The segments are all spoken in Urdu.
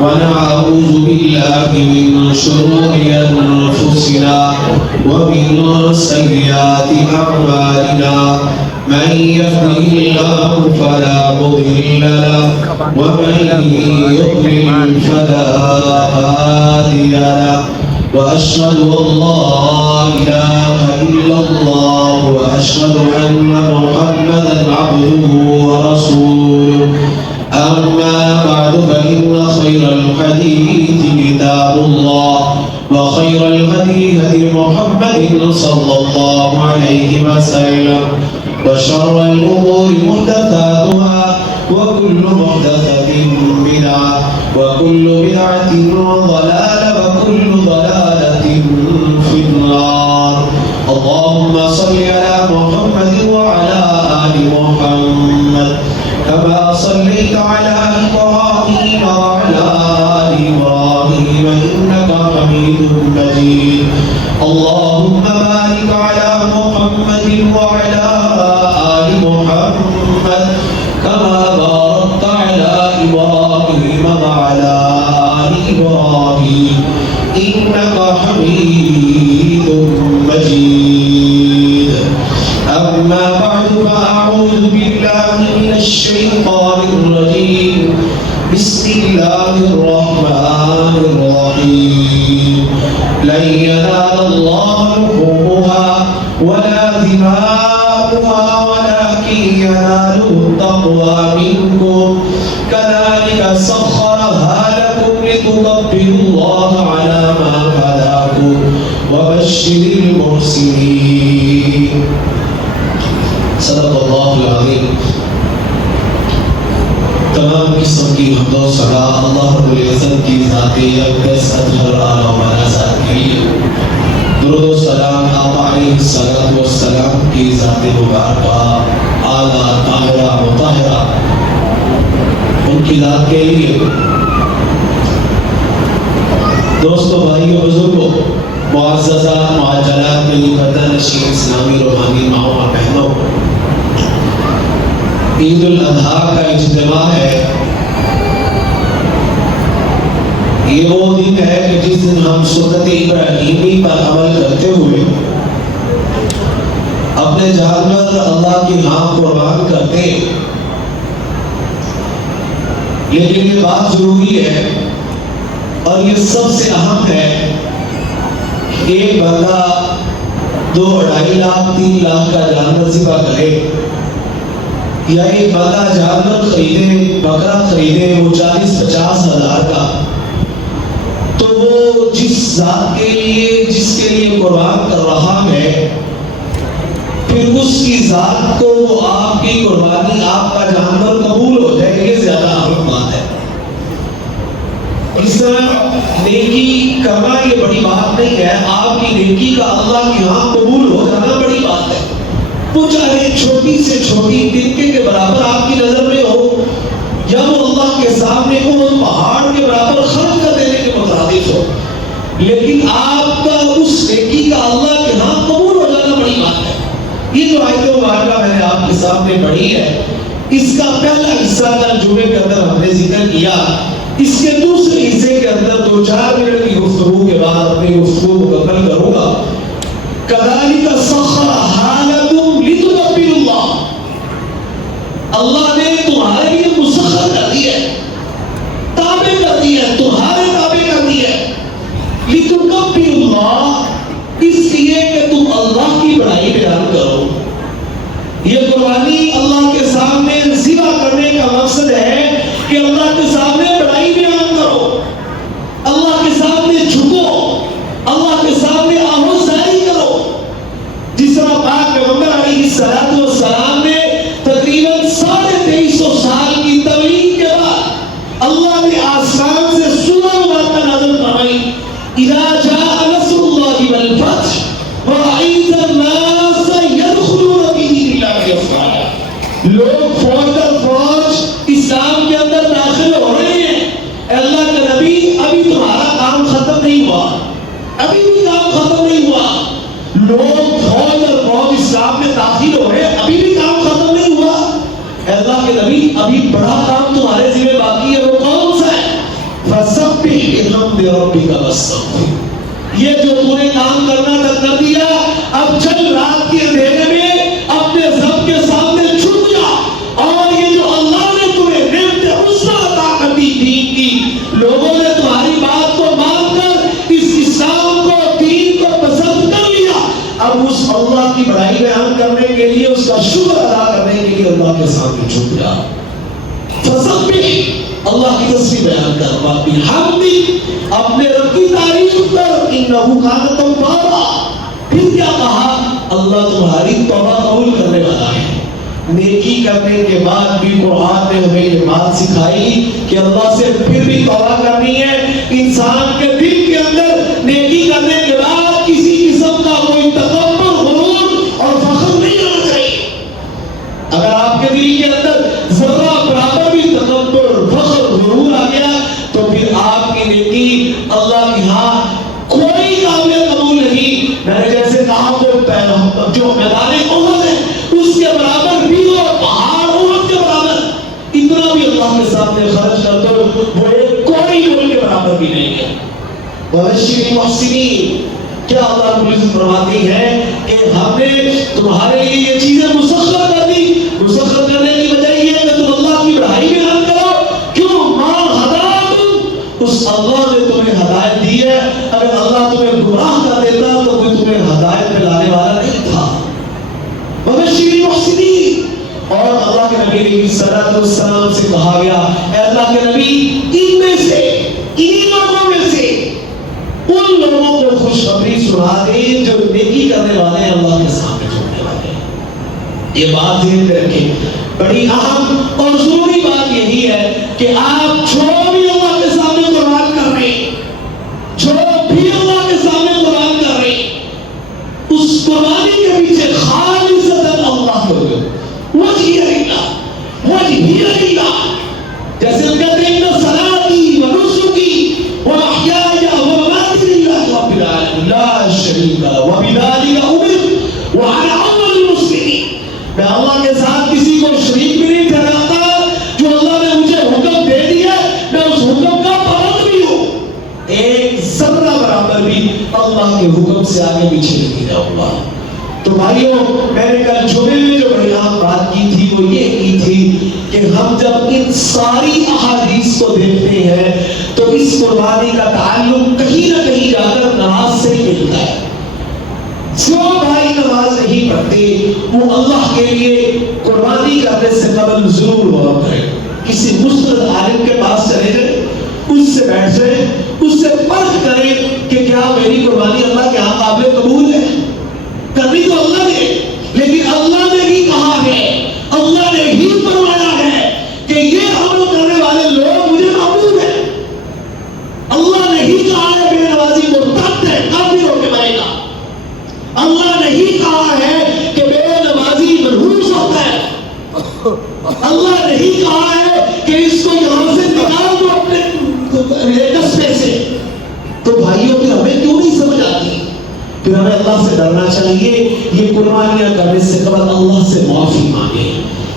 ونعوذ بالله من شرور أنفسنا ومن سيئات أعمالنا من يهده الله فلا مضل له ومن يضلل فلا هادي له وأشهد أن لا إله إلا الله وأشهد أن محمدا عبده ورسوله أما بعد فإن خير الحديث كتاب الله وخير الهدي هدي محمد صلى الله عليه وسلم وشر الأمور محدثاتها وكل محدثة بدعة وكل بدعة ضلالة وكل ضلالة في النار. اللهم صل على محمد وعلى آل محمد كما صليت على إبراهيم وعلى آل إبراهيم إنك حميد مجيد. اللهم بارك على محمد وعلى آل محمد كما باركت على إبراهيم وعلى آل إبراهيم إنك حميد مجيد. أما بعد فأعوذ بالله من الشيطان الرجيم. بسم الله الرحمن الرحيم. لن ينال الله لحومها ولا دماؤها ولكن يناله التقوى منكم كذلك سخرها لكم لتكبروا الله على ما هداكم وبشر المحسنين. صدق اللہ العظیم. تمام قسم کی حمد و ثنا اللہ رب العزت کی ذات اقدس اطہر اعلی و منازات کے لیے. درود و سلام آپ علیہ الصلوۃ والسلام کی ذات مبارکہ اعلی طاہرہ مطہرہ ان کی ذات کے لیے. دوستو، بھائیو، بزرگوں، معززہ معجلات میری پردہ نشین اسلامی روحانی ماؤں اور بہنوں، عید الاضحیٰ کا اجتماع ہے. یہ وہ دن ہے کہ جس دن ہم سنت ابراہیمی پر عمل کرتے ہوئے اپنے جانور اللہ کی ہاں قربان کرتے ہیں. لیکن یہ بات ضروری ہے اور یہ سب سے اہم ہے کہ ایک بندہ 2-2.5 لاکھ 3 لاکھ کا جانور ذبح کرے یا ایک بندہ جانور خریدے، بکرا خریدے وہ 40-50 ہزار کا، تو وہ جس ذات کے لیے جس کے لیے قربان کر رہا ہے پھر اس کی ذات کو وہ آپ کی قربانی، آپ کا جانور قبول ہو جائے، یہ زیادہ اہم بات ہے. اس طرح نیکی کرنا یہ بڑی بات نہیں ہے، آپ کی نیکی کا اللہ کی ہاں قبول ہو جانا بڑی بات ہے. وہ چاہے چھوٹی سے چھوٹی تنکے کے برابر آپ کی نظر میں ہو یا وہ اللہ کے سامنے ان پہاڑ کے برابر خرچ کر دینے کے مترادف ہو، لیکن آپ کا اس نیکی کا اللہ کے ہاں قبول ہو جانا بڑی بات ہے. یہ جو آیت مبارکہ میں نے آپ کے سامنے پڑھی ہے، اس کا پہلا حصہ ترجمے کے اندر ہم نے ذکر کیا. اس کے دوسرے حصے کے اندر 2-4 منٹ کی گفتگو کے بعد اپنی گفتگو مکمل کروں گا. کذالک سخرھا لکم لتکبروا اللہ. اللہ نے تمہارے لیے مسخر کر دی ہے، تابع کر دی ہے، تمہارے تابع کر دی ہے. لتکبروا اللہ، اس لیے کہ تم اللہ کی بڑائی بیان کرو. یہ قربانی اللہ کے سامنے ذبح کرنے کا مقصد ہے کہ اللہ کے سامنے بڑائی بیان کرو، اللہ کے سامنے جھکو، اللہ کے سامنے آہوزاری کرو. جس طرح پاک پیغمبر علیہ السلام نے تقریباً 2350 سال کی تبلیغ کے بعد اللہ نے آسمان سے سورہ مبارکہ نازل فرمائی. اذا جاء نصر اللہ والفتح ورأیت الناس يدخلون في دین اللہ افواجا. لوگ فوج در فوج اسلام کے اندر داخل ہو رہے ہیں. اللہ کا نبی ابھی تمہارا کام ختم نہیں ہوا، ابھی بھی کام ختم نہیں ہوا. لوگ فوج در فوج اسلام میں داخل ہو رہے ہیں، ابھی بھی کام ختم نہیں ہوا. اللہ کے نبی ابھی بڑا کام تمہارے ذمہ باقی ہے. وہ کون سا ہے؟ فسبح بحمد ربک واستغفر۔ یہ جو تم نے کام کرنا تھا کر دیا، اب چل رات کے اندھیرے میں اپنے رب کے سامنے چھپ جا، اور یہ جو اللہ نے تمہیں نعمت عظمی عطا کر دی دین کی، لوگوں نے تمہاری بات کو مان کر اس اسلام کو دین کو پسند کر لیا، اب اس اللہ کی بڑائی بیان کرنے کے لیے، اس کا شکر ادا کرنے کے لیے اللہ کے سامنے چھپ جا۔ فسبح، اللہ کی تسبیح بیان کر، بحمد، اپنے رب کی تعریف کر، انہ کان توابا۔ پھر کیا کہا؟ اللہ تمہاری توبہ قبول کرنے والا ہے۔ نیکی کرنے کے بعد بھی قرآن نے ہمیں یہ بات سکھائی کہ اللہ سے پھر بھی توبہ کرنی ہے۔ انسان کے دل کے اندر نیکی کرنے کے بعد کسی قسم کا کوئی تکبر، غرور اور فخر نہیں ہونا چاہیے۔ اگر آپ کے دل کے اندر ذرہ برابر بھی تکبر، فخر، غرور آ گیا تو پھر آپ کی نیکی اللہ کے ہاں کوئی قابل قبول نہیں۔ میں نے جیسے کہا وہ جو میدان احد ہے اس کے برابر بھی ہو، پہاڑ احد کے برابر اتنا بھی اللہ کے سامنے خرچ کر دو، وہ ایک کوئی کے برابر بھی نہیں ہے۔ وبشر المحسنین، کیا اللہ رب العزت فرماتی ہے کہ ہم نے تمہارے لیے یہ چیزیں مسخر کر دی۔ مسخر کرنے کی وجہ یہ ہے کہ تم اللہ کی بڑائی بیان کرو۔ کیوں؟ ما ہداکم، اس اللہ نے تمہیں ہدایت دی ہے۔ اگر اللہ تمہیں گمراہ کر دیتا تو کوئی تمہیں ہدایت پہ لانے والا نہیں تھا۔ وبشر المحسنین، اور اللہ کے نبی علیہ الصلوۃ والسلام سے کہا گیا، اے اللہ کے نبی، ان میں سے، انہی لوگوں میں سے ان لوگوں کو خوشخبری سنا دے جو نیکی کرنے والے ہیں، اللہ کے سامنے جھکنے والے ہیں۔ یہ بات ذہن میں رکھیں، بڑی اہم اور ضروری بات یہی ہے کہ آپ جو بھی اللہ کے سامنے قربان کر رہے ہیں، جو بھی اللہ کے سامنے قربان کر رہے ہیں، اس قربانی کے پیچھے خالصتاً اللہ کو دو، وجہ اللہ، وجہ اللہ، جیسے ہم کہتے ہیں ان صلاتی و نسکی و محیای و مماتی للہ رب العالمین لا شریک لہ وبذلک امرت وانا اول المسلمین۔ میں اللہ کے ساتھ کسی کو شریک بھی نہیں ٹھہراتا، جو اللہ نے مجھے حکم دے دیا میں اس حکم کا پابند بھی ہوں، ایک ذرہ برابر بھی اللہ کے حکم سے آگے پیچھے نہیں جاؤں گا۔ تو بھائیوں، میں نے کل جمعے میں جو بڑی اہم بات کی تھی وہ یہ کی تھی کہ ہم جب ان ساری احادیث کو دیکھتے ہیں تو اس قربانی کا تعلق کہیں نہ کہیں جا کر نماز سے ہی ملتا ہے۔ جو بھائی نماز نہیں پڑھتے وہ اللہ کے لیے قربانی کرنے سے قبل ضرور غور کریں، کسی مستند عالم کے پاس چلے جائیں، اس سے بیٹھ جائیں، اس سے پرکھ کریں کہ کیا میری قربانی اللہ کے ہاں قابل قبول ہے۔ کرنی تو اللہ نے، لیکن اللہ نے ہی کہا ہے، اللہ نے ہی فرمایا ہے کہ یہ عمل کرنے والے لوگ مجھے محبوب ہیں۔ اللہ نے ہی کہا ہے بے نمازی مرتد ہے، کافر ہو کے مرے گا۔ اللہ نے ہی کہا ہے کہ بے نمازی منحوس ہوتا ہے۔ اللہ نے ہی کہا ہے کہ اس کو یہاں سے نکال دو اپنے قصبے سے۔ تو بھائیوں کی ہمیں کیوں نہیں سمجھ آتی؟ پھر ہمیں اللہ سے ڈرنا چاہیے۔ یہ قربانیاں کرنے سے قبل اللہ سے معافی مانگے،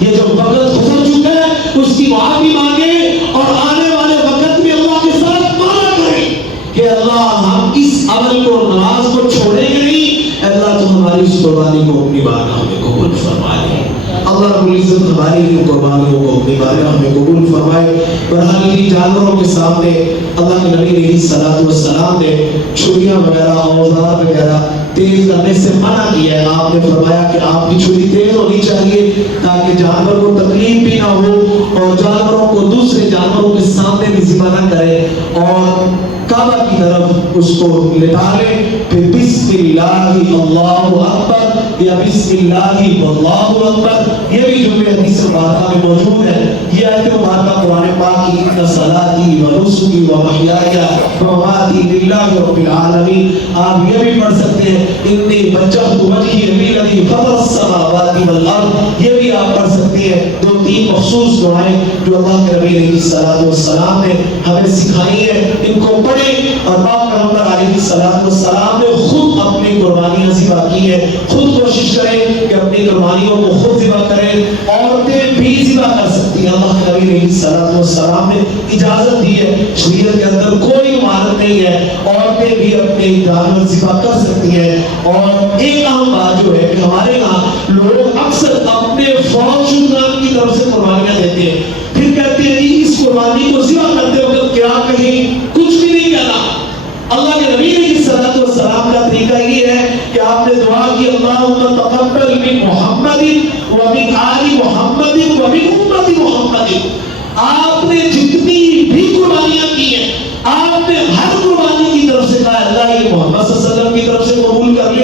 یہ جو وقت گزر چکا ہے اس کی معافی مانگے، اور آنے والے وقت میں اللہ کے ساتھ وعدہ کریں کہ اللہ ہم اس عمل کو، نماز کو چھوڑیں گے نہیں۔ اللہ تو ہماری اس قربانی کو اپنی بارگاہ میں قبول فرمائے۔ اللہ رب العزت ہماری ان قربانیوں کو اپنی بارگاہ میں قبول فرمائے۔ بہرحال یہ جانوروں کے سامنے اللہ کے نبی علیہ الصلوۃ والسلام نے چھریاں وغیرہ، اوزار وغیرہ تیز کرنے سے منع کیا ہے۔ آپ نے فرمایا کہ آپ کی چھری تیز ہونی چاہیے تاکہ جانور کو تکلیف بھی نہ ہو، اور جانوروں کو دوسرے جانوروں کے سامنے بھی ذبح نہ کرے، اور کعبہ کی طرف اس کو لٹا لے، پھر بسم اللہ اللہ اکبر یا بسم اللہ واللہ اکبر، یہ بھی جملے حدیث مبارکہ میں موجود ہے۔ یہ آیت مبارکہ قرآن پاک کی ان صلاتی و نسکی و محیای و مماتی للہ رب العالمین، آپ یہ بھی پڑھ سکتے ہیں انی وجہت وجہی للذی فطر السماوات والارض، یہ بھی آپ پڑھ سکتے ہیں ہیں 2-3 مخصوص دعائیں جو اللہ کے نبی علیہ الصلوۃ والسلام نے ہمیں سکھائی ہیں، ان کو پڑھیں۔ اور پاک پیغمبر علیہ الصلوۃ والسلام نے خود اپنی قربانیاں ذبح کی ہیں، خود کوشش کریں کہ اپنی قربانیوں کو خود ذبح کریں۔ عورتیں بھی ذبح کر سکتی ہیں، اللہ کے نبی علیہ الصلوۃ والسلام نے اجازت دی ہے، شریعت کے اندر کوئی مانع نہیں ہے، عورتیں بھی اپنے جانور ذبح کر سکتی ہیں۔ اور ایک اہم بات جو ہے کہ ہمارے یہاں لوگ اکثر اپنے فوج شدگان کی طرف سے قربانیاں دیتے ہیں، پھر کہتے ہیں جی اس قربانی کو ذبح کرتے وقت کیا کہیں، کچھ بھی نہیں کہنا۔ اللہ کے نبی علیہ الصلوۃ والسلام کا طریقہ یہ ہے کہ آپ نے دعا کی اللہم تقبل من محمد ومن آل محمد ومن امت محمد۔ آپ نے جتنی بھی قربانیاں کی ہیں، آپ نے ہر قربانی کی طرف سے کہا اللہ یہ محمد صلی اللہ علیہ وسلم کی طرف سے قبول کر لے،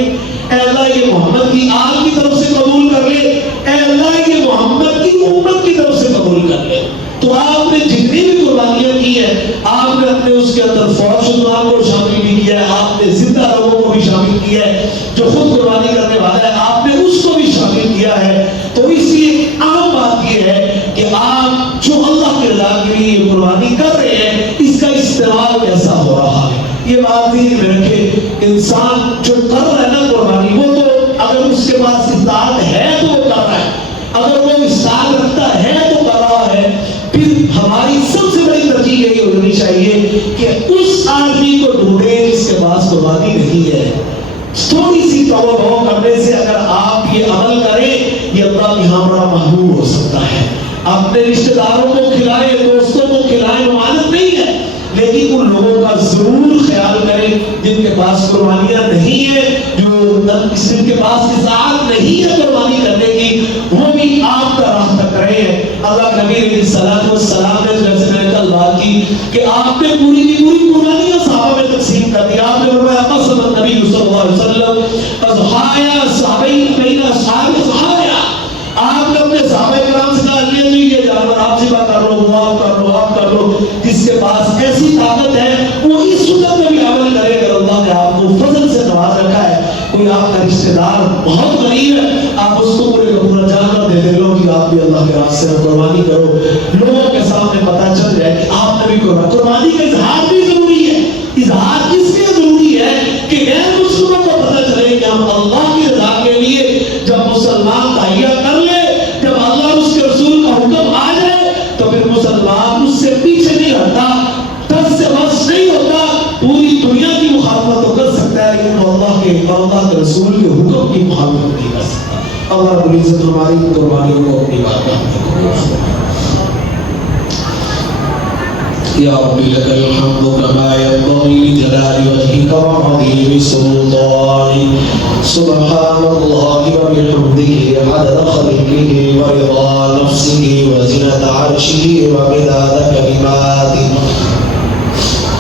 اے اللہ یہ محمد کی آل کی طرف سے قبول کر لے، اے اللہ یہ محمد کی امت کی طرف سے قبول کر لے۔ تو آپ نے جتنی بھی قربانیاں کی ہیں، آپ نے اپنے اس کے اندر فوج شدگان کو شامل بھی کیا ہے، آپ نے زندہ لوگوں کو بھی شامل کیا ہے، جو خود قربانی کرنے والا ہے آپ نے اس کو بھی شامل کیا ہے۔ تو اس لیے عام بات یہ ہے کہ آپ جو اللہ کے رضا کے لیے قربانی کر رہے ہیں، اس کا استعمال کیسا ہو رہا ہے، یہ بات ذہن میں رکھے۔ انسان جو کر رہا ہے نا قربانی، وہ تو اگر اس کے پاس استطاعت ہے تو وہ کر رہا ہے، اگر وہ استطاعت رکھتا ہے تو کر رہا ہے۔ پھر ہماری سب سے بڑی ترجیح یہی ہونی چاہیے کہ اس آدمی کو ڈھونڈے جس کے پاس قربانی نہیں ہے۔ تھوڑی سی توبہ کرنے سے اگر آپ یہ عمل کریں، یہ اللہ کے ہاں بڑا محبوب ہو سکتا ہے۔ اپنے رشتہ داروں کو کھلائیں، دوستوں کو کھلائیں، ممانعت نہیں ہے، لیکن ان لوگوں کا ضرور خیال کریں جن کے پاس قربانیاں نہیں ہیں، جن کے پاس استطاعت نہیں ہے قربانی کرنے کی، وہ بھی آپ کا راستہ کریں۔ اللہ کے نبی علیہ الصلوۃ والسلام نے جیسے میں نے کل بات کی کہ آپ نے پوری کی پوری قربانیاں صحابہ میں تقسیم کر دی۔ آپ نے فرمایا قسم النبی صلی اللہ علیہ وسلم اضحایا صحابین بین اصحاب صحابہ، آپ نے اپنے صحابہ کرام سے کہا یہ جانور آپ ذبح کر لو، وہ آپ کر لو، آپ کر لو، جس کے پاس ایسی طاقت ہے وہ اس سنت میں بھی عمل کرے۔ اگر اللہ نے آپ کو فضل سے نواز رکھا ہے، کوئی آپ کا رشتہ دار بہت غریب ہے، آپ اس کو پورے کا پورا جانور دے دے لو کہ آپ بھی اللہ کے راستے میں قربانی کرو، لوگوں کے سامنے پتہ چل جائے کہ آپ نے بھی قربانی کا اظہار بھی ضروری ہے۔ اظہار اس لیے ضروری ہے کہ غیر مسلموں کو پتہ چلے کہ ہم اللہ کی رضا کے لیے جب مسلمان تہیہ کر لے، جب اللہ اس کے رسول کا حکم آ جائے تو پھر مسلمان اس سے پیچھے نہیں ہٹتا، دس سے بس نہیں ہوتا، پوری دنیا کی مخالفت تو کر سکتا ہے لیکن اللہ کے رسول کے حکم کی مخالفت نہیں کر سکتا۔ اللہ رب العزت ہماری قربانیوں کو اپنی بارگاہ میں قبول فرمائے۔ یا رب لک الحمد کما ينبغي لجلال وجهك وعظیم سلطانك، سبحان اللہ وبحمده عدد خلقه ورضا نفسه وزنة عرشه ومداد كلماته۔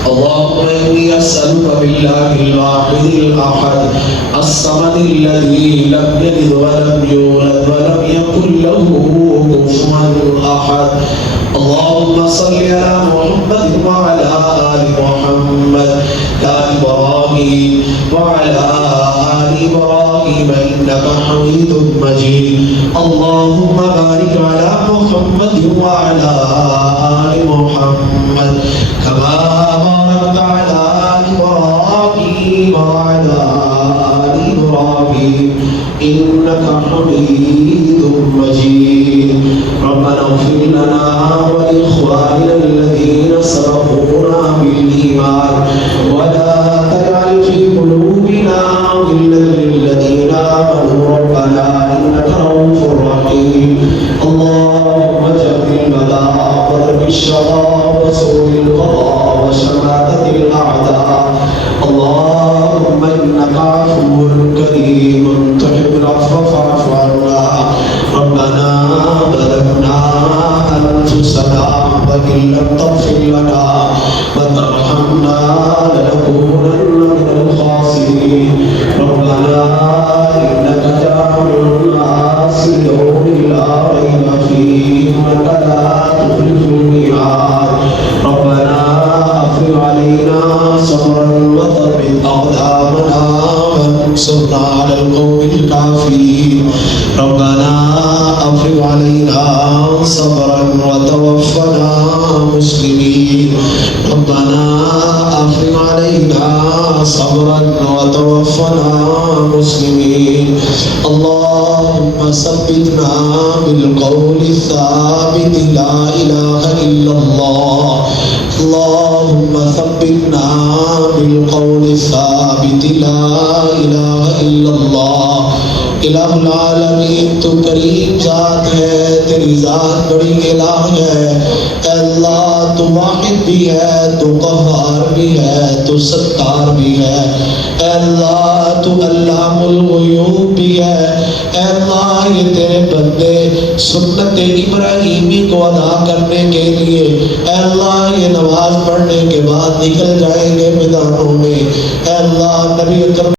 اللهم إني أسألك بالله الواحد الأحد الصمد الذي لم يلد ولم يولد ولم يكن له كفوا أحد، اللهم صل على محمد وعلى آل محمد كإبراهيم وعلى آل إبراهيم إنك حميد مجيد، اللهم بارك على محمد وعلى آل محمد كما باركت على إبراهيم وعلى آل إبراهيم إنك حميد مجيد۔ ربنا اغفر لنا ولإخواننا الذين سبقونا بالإيمان ولا تجعل في قلوبنا غلا للذين آمنوا ربنا إنك رؤوف رحيم۔ اللهم اجعل البلاء وضرب الشقاء وسوء القضاء وشماتة الأعداء، اللهم إنك عفو كريم تحب العفو فاعف عنا، ربنا ظلمنا أنفسنا وإن لم تغفر لنا وترحمنا لنكونن من الخاسرين، ربنا إنك جامع الناس ليوم لا ريب فيه إنك لا تخلف الميعاد، ربنا أفرغ علينا صبرا وثبت أقدامنا وانصرنا على القوم الكافرين، ربنا افرغ علينا صبرا وتوفنا مسلمين ربنا افرغ علينا صبرا وتوفنا مسلمين اللهم ثبتنا بالقول الثابت لا اله الا الله اللهم ثبتنا بالقول الثابت لا الہ الا اللہ الہ العالمین تو کریم ذات ہے تیری ذات بڑی الہ ہے اے اللہ تو واحد بھی ہے تو قہار بھی ہے تو ستار بھی ہے اے اللہ تو علام الغیوب بھی ہے اے اللہ یہ تیرے بندے سنت ابراہیمی کو ادا کرنے کے لیے اے اللہ یہ نماز پڑھنے کے بعد نکل جائیں گے میدانوں میں اے اللہ نبی اکرم